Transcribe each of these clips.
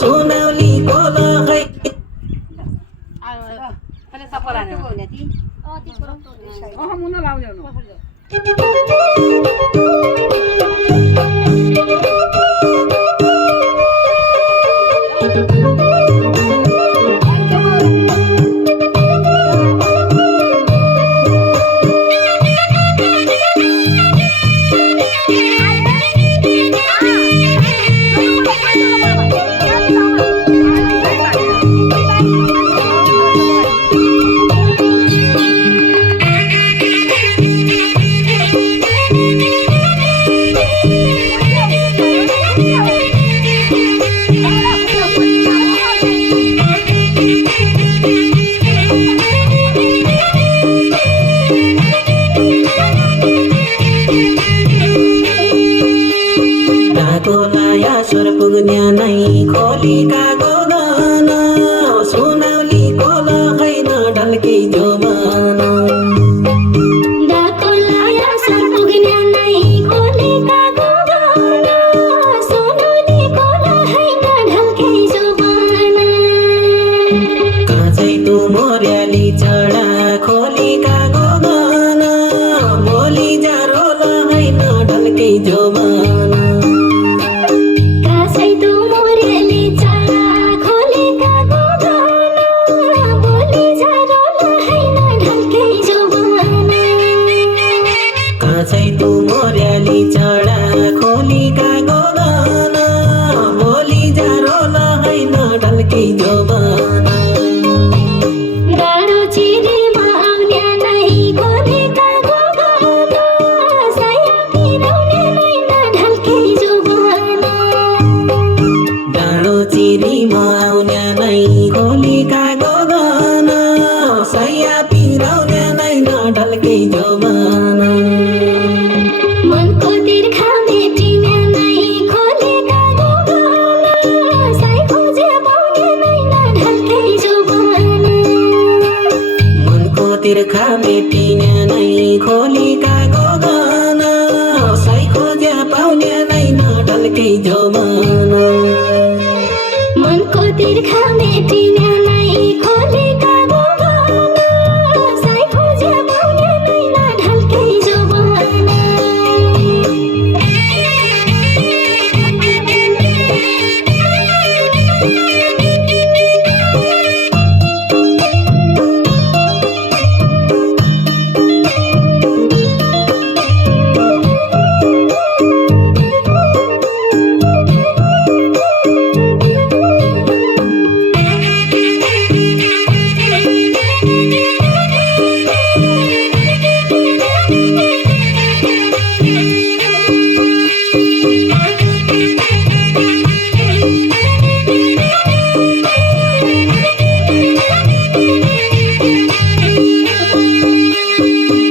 सुनौली कोल खै सुर पुग्ने नै खोलीका गोगन सुनौली कोल खैन ढल्की जोबन काँचै तु मोर्याली चढा खोलीका गोगन भोलि जारोल हैन ढल्की जोबन तू मोर्याली चढा खोलीका गोगन भोलि जारोल हैन ढल्की जोबन डाँडो चिरीमा आउने नै खोलेका गोगन साया पिराउने नै ढल्की जोबन डाँडो चिरीमा आउने नै खोलीका गोगन साया पिराउने नै ढल्की जोबन मनको तिर्खा मेटिने नै खोलेका गोगन साई खोजे पाउने नै ढल्की जोबन मनको तिर्खा मेटिने नै खोलीका गोगन साई खोजे पाउने नै ढल्की जोबन मनको तिर्खा मेटिने नै खोलेका गोगन साई खोजे पाउने नै ढल्की जोबन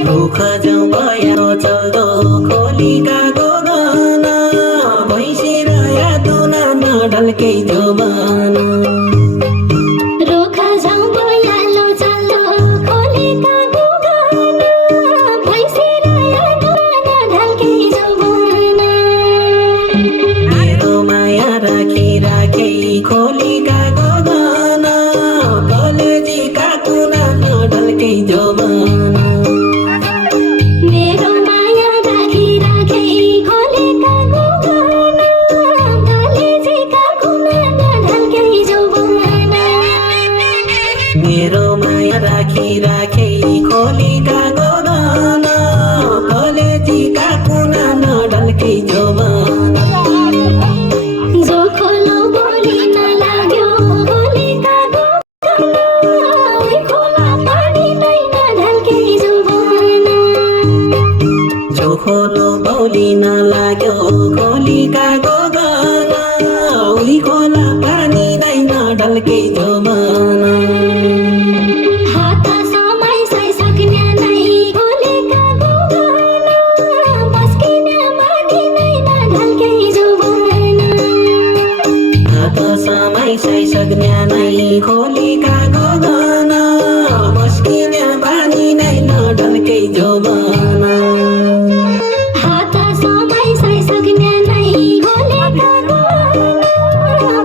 रुख जाउँ भयो चल्दो खोलीका गोगन भैँसी र यादुना ढल्की जोबन रुख जाउँ भइहाल्यो चल्दो खोलेका गोगन भैँसी र यादुना ढल्की जोबन मेरो माया राखी राखी खोलीका गोगन कलेजीका कुना ढल्की जोबन मेरो माया राखी राखी खोलेका गोगन कलेजीका कुना ढल्की जोबन मेरो माया राखी राखी खोलीका गोगन कलेजीका कुना ढल्की जोबन जो खोलो बोली नलाग्यो खोलेका गोगन उही खोला पानी नै ढल्की जोबन जो खोलो बौली नलाग्यो खोलीका गोगन उही खोला पानी नै ढल्की जोबन हात समय सक्ने नै खोलेका गोगन बस्किने माथि नै ढल्की जोबन हात समय सक्ने नै खोलीका गोगन बस्किने बानी नै ढल्की जोबन हात समय सक्ने नै खोलेका गोगन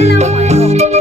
धेरै लामो भयो